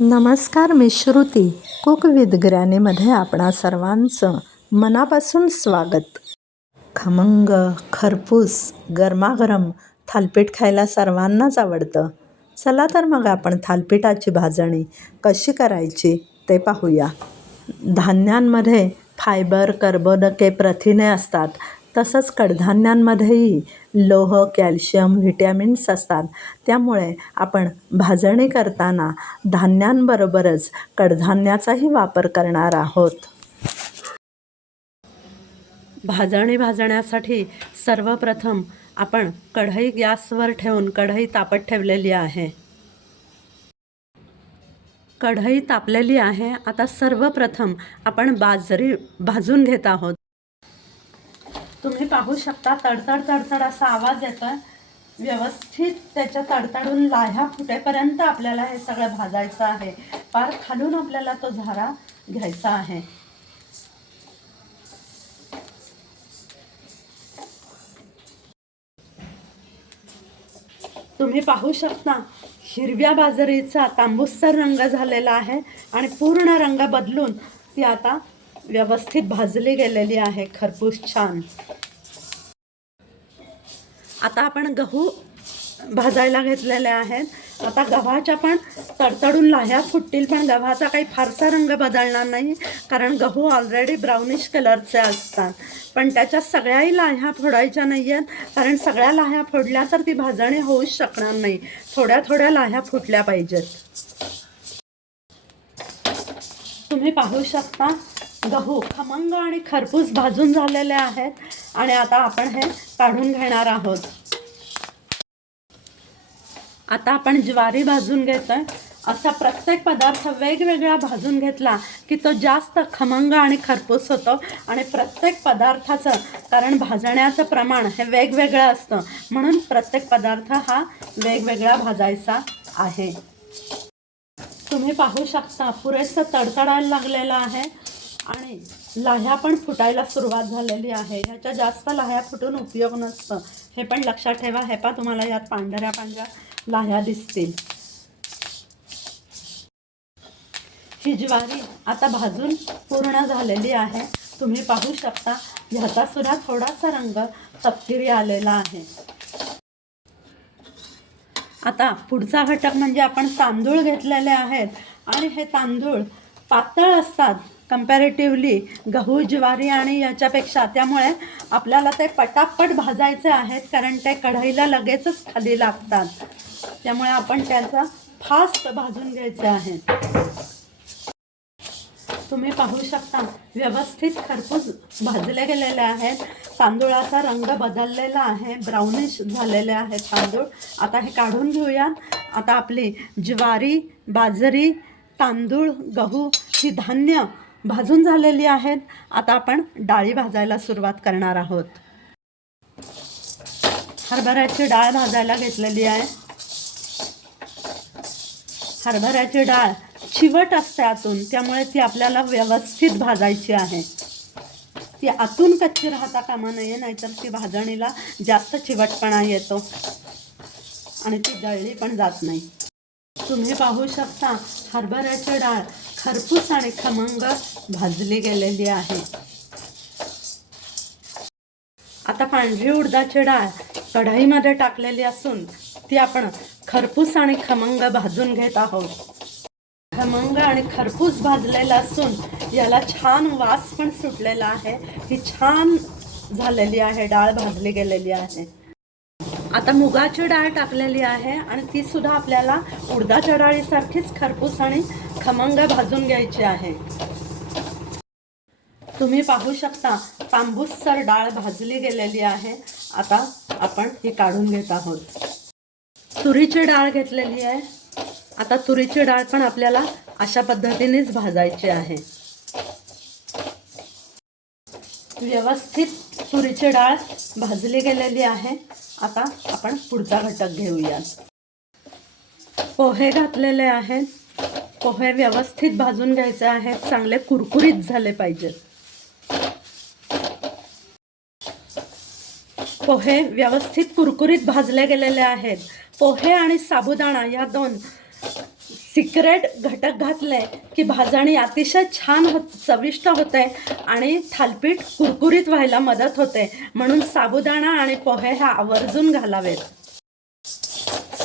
नमस्कार मी Shruti cook with ग्रॅनीमध्ये आपणा सर्वांचं मनापासून स्वागत. खमंग खरपूस गरमागरम थालपीठ खायला सर्वांनाच आवडतं. चला तर मग आपण थालपीठाची भाजणी कशी करायची ते पाहूया. धान्यांमध्ये फायबर कर्बोदके प्रथिने असतात. तसंच कडधान्यांमध्येही लोह कॅल्शियम व्हिटॅमिन्स असतात. त्यामुळे आपण भाजणी करताना धान्यांबरोबरच कडधान्याचाही वापर करणार आहोत. भाजणी भाजण्यासाठी सर्वप्रथम आपण कढई गॅसवर ठेवून कढई तापत ठेवलेली आहे. कढई तापलेली आहे. आता सर्वप्रथम आपण बाजरी भाजून घेत आहोत. तुम्ही पाहू शकता तडतड तडतड असा आवाज येतोय. व्यवस्थित त्याच्या तडतडून लाह्या फुटेपर्यंत आपल्याला हे सगळं भाजायचं आहे. पार खालून आपल्याला तो झारा घ्यायचा आहे. तुम्ही पाहू शकता हिरव्या बाजरीचा तांबूसर रंग झालेला आहे आणि पूर्ण रंग बदलून ती आता व्यवस्थित भाजली गेलेली आहे. खरपूस छान. आता आपण गहू भाजायला घेतलेले आहेत. आता गव्हाच्या पण तडतडून लाह्या फुटतील पण गव्हाचा काही फारसा रंग बदलणार नाही कारण गहू ऑलरेडी ब्राउनिश कलरचे असतात. पण त्याच्या सगळ्याही लाह्या फोडायच्या नाही आहेत कारण सगळ्या लाह्या फोडल्या तर ती भाजणी होऊच शकणार नाही. थोड्या थोड्या लाह्या फुटल्या पाहिजेत. तुम्ही पाहू शकता गहू खमंग आणि खरपूस भाजून झालेले आहेत. आणि आता आपण हे काढून घेणार आहोत. आता आपण ज्वारी भाजून घेतोय. असा प्रत्येक पदार्थ वेगवेगळा भाजून घेतला की तो जास्त खमंग आणि खरपूस होतो. आणि प्रत्येक पदार्थाचं कारण भाजण्याचं प्रमाण हे वेगवेगळं असतं. म्हणून प्रत्येक पदार्थ हा वेगवेगळा भाजायचा आहे. तुम्ही पाहू शकता पुरेसं तडतडायला लागलेलं आहे. आणि लाह्या पण फुटायला सुरुवात झालेली आहे. ह्याच्या जास्त लाह्या फुटून उपयोग नसतं. हे पण लक्षात ठेवा. हे पा तुम्हाला यात पांढऱ्या पांढऱ्या लाह्या दिसतील. ही ज्वारी आता भाजून पूर्ण झालेली आहे. तुम्ही पाहू शकता ह्याचा सुद्धा थोडासा रंग तपकिरी आलेला आहे. आता पुढचा घटक म्हणजे आपण तांदूळ घेतलेले आहेत. आणि हे तांदूळ पातळ असतात. कम्पॅरेटिव्हली गहू ज्वारी आणि याच्यापेक्षा. त्यामुळे आपल्याला ते पटापट भाजायचे आहेत कारण ते कढईला लगेचच खाली लागतात. त्यामुळे आपण त्याचा फास्ट भाजून घ्यायचे आहे. तुम्ही पाहू शकता व्यवस्थित खरपूस भाजले गेलेले आहेत. तांदूळाचा रंग बदललेला आहे. ब्राउनिश झालेले आहेत तांदूळ. आता हे काढून घेऊयात. आता आपली ज्वारी बाजरी तांदूळ गहू ही धान्य भाजून झालेली आहेत. आता आपण डाळी भाजायला सुरुवात करणार आहोत. हरभऱ्याची डाळ भाजायला घेतलेली आहे. हरभऱ्याची डाळ चिवट असते आतून त्यामुळे ती आपल्याला व्यवस्थित भाजायची आहे. ती आतून कच्ची राहता कामा नये नाहीतर ती भाजणीला जास्त चिवटपणा येतो आणि ती जळली पण जात नाही. तुम्ही पाहू शकता हरभऱ्याची डाळ खरपूस आणि खमंग भाजली गेलेली आहे. आता पांढरी उडदाची डाळ कढाईमध्ये टाकलेली असून ती आपण खरपूस आणि खमंग भाजून घेत आहोत. खमंग आणि खरपूस भाजलेला असून याला छान वास पण सुटलेला आहे. ही छान झालेली आहे डाळ भाजली गेलेली आहे. आता मुगाची डाळ टाकलेली आहे आणि ती सुद्धा आपल्याला उडदाच्या डाळीसारखीच खरपूस आणि खमंग भाजून घ्यायची आहे. तुम्ही पाहू शकता तांबूससर डाळ भाजली गेलेली आहे. आता आपण ही काढून घेत आहोत. तुरीची डाळ घेतलेली आहे. आता तुरीची डाळ पण आपल्याला अशा पद्धतीनेच भाजायची आहे. व्यवस्थित तुरीची डाळ भाजली गेलेली आहे. आता आपण पुढचा घटक घेऊया पोहे घातलेले आहेत. पोहे व्यवस्थित भाजून घ्यायचे आहेत. चांगले कुरकुरीत झाले पाहिजेत. पोहे व्यवस्थित कुरकुरीत भाजले गेलेले आहेत. पोहे आणि साबुदाणा या दोन सिक्रेट घटक घातले की भाजणी अतिशय छान होत चविष्ट होते आणि थालपीठ कुरकुरीत व्हायला मदत होते. म्हणून साबुदाणा आणि पोहे ह्या आवर्जून घालावेत.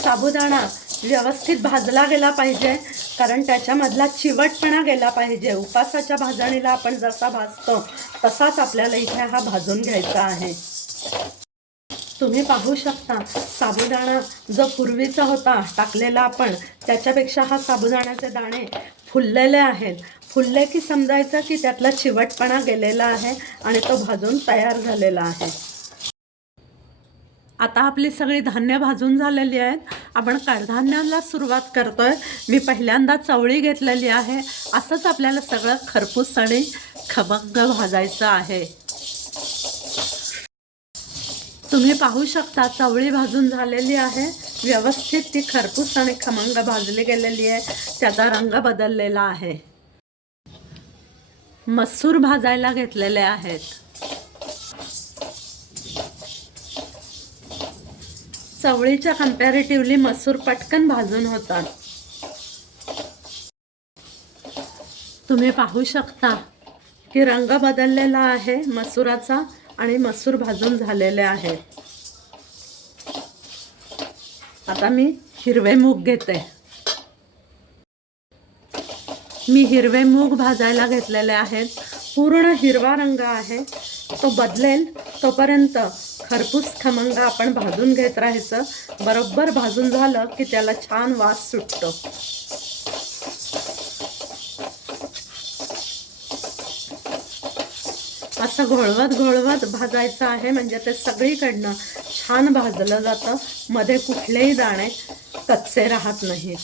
साबुदाणा व्यवस्थित भाजला गेला पाहिजे कारण त्याच्यामधला चिवटपणा गेला पाहिजे. उपासाच्या भाजणीला आपण जसा भाजतो तसाच आपल्याला इथे हा भाजून घ्यायचा आहे. तुम्ही पाहू शकता साबुदाणा जो पूर्वीचा होता टाकलेला आपण त्याच्यापेक्षा हा साबुदाण्याचे दाणे फुललेले आहेत. फुलले की समजायचं की त्यातला चिवटपणा गेलेला आहे आणि तो भाजून तयार झालेला आहे. आता आपली सगळी धान्य भाजून झालेली आहेत. आपण कडधान्याला सुरुवात करतोय. मी पहिल्यांदा चवळी घेतलेली आहे. असंच आपल्याला सगळं खरपूस आणि खबंग भाजायचं आहे. तुम्ही पाहू शकता चवळी भाजून झालेली आहे. व्यवस्थित ती खरपूस आणि खमंग भाजली गेलेली आहे. त्याचा रंग बदललेला आहे. मसूर भाजायला घेतलेले आहेत. चवळीच्या कम्पॅरेटिव्हली मसूर पटकन भाजून होतात. तुम्ही पाहू शकता की रंग बदललेला आहे मसुराचा. आणि मसूर भाजून झालेले आहे. आता मी हिरवे मूग घेते. मी हिरवे मूग भाजायला घेतलेले आहेत. पूर्ण हिरवा रंग आहे. तो बदलेल तोपर्यंत खरपूस खमंग आपण भाजून घेत राहायचं. बरोबर भाजून झालं की त्याला छान वास सुटतो. असं घोळवत घोळवत भाजायचं आहे. म्हणजे ते सगळीकडनं छान भाजलं जातं. मध्ये कुठलेही दाणे कच्चे राहत नाहीत.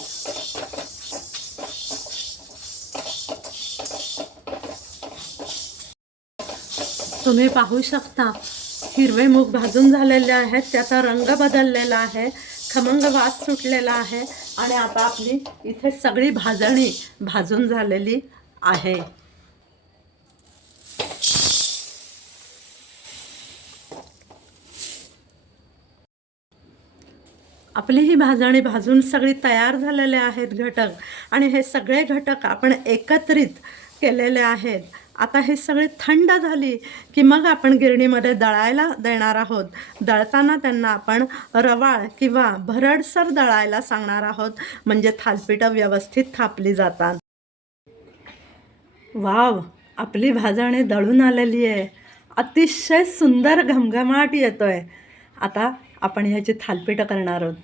तुम्ही पाहू शकता हिरवे मूग भाजून झालेले आहेत. त्याचा रंग बदललेला आहे. खमंग वास सुटलेला आहे. आणि आता आपली इथे सगळी भाजणी भाजून झालेली आहे. आपली ही भाजणी भाजून सगळी तयार झालेले आहेत घटक. आणि हे सगळे घटक आपण एकत्रित केलेले आहेत. आता हे सगळे थंड झाली की मग आपण गिरणीमध्ये दळायला देणार आहोत. दळताना त्यांना आपण रवाळ किंवा भरडसर दळायला सांगणार आहोत. म्हणजे थालपीठं व्यवस्थित थापली जातात. वाव! आपली भाजणी दळून आलेली आहे. अतिशय सुंदर घमघमाट येतोय. आता आपण ह्याची थालपीठं करणार आहोत.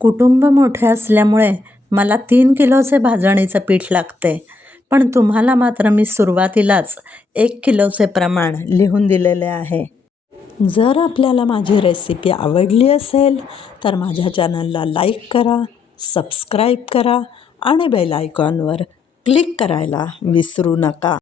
कुटुंब मोठे असल्यामुळे मला तीन किलोचे भाजणीचं पीठ लागते. पण तुम्हाला मात्र मी सुरुवातीलाच एक किलोचे प्रमाण लिहून दिलेले आहे. जर आपल्याला माझी रेसिपी आवडली असेल तर माझ्या चॅनलला लाईक करा सबस्क्राईब करा आणि बेल आयकॉनवर क्लिक करायला विसरू नका.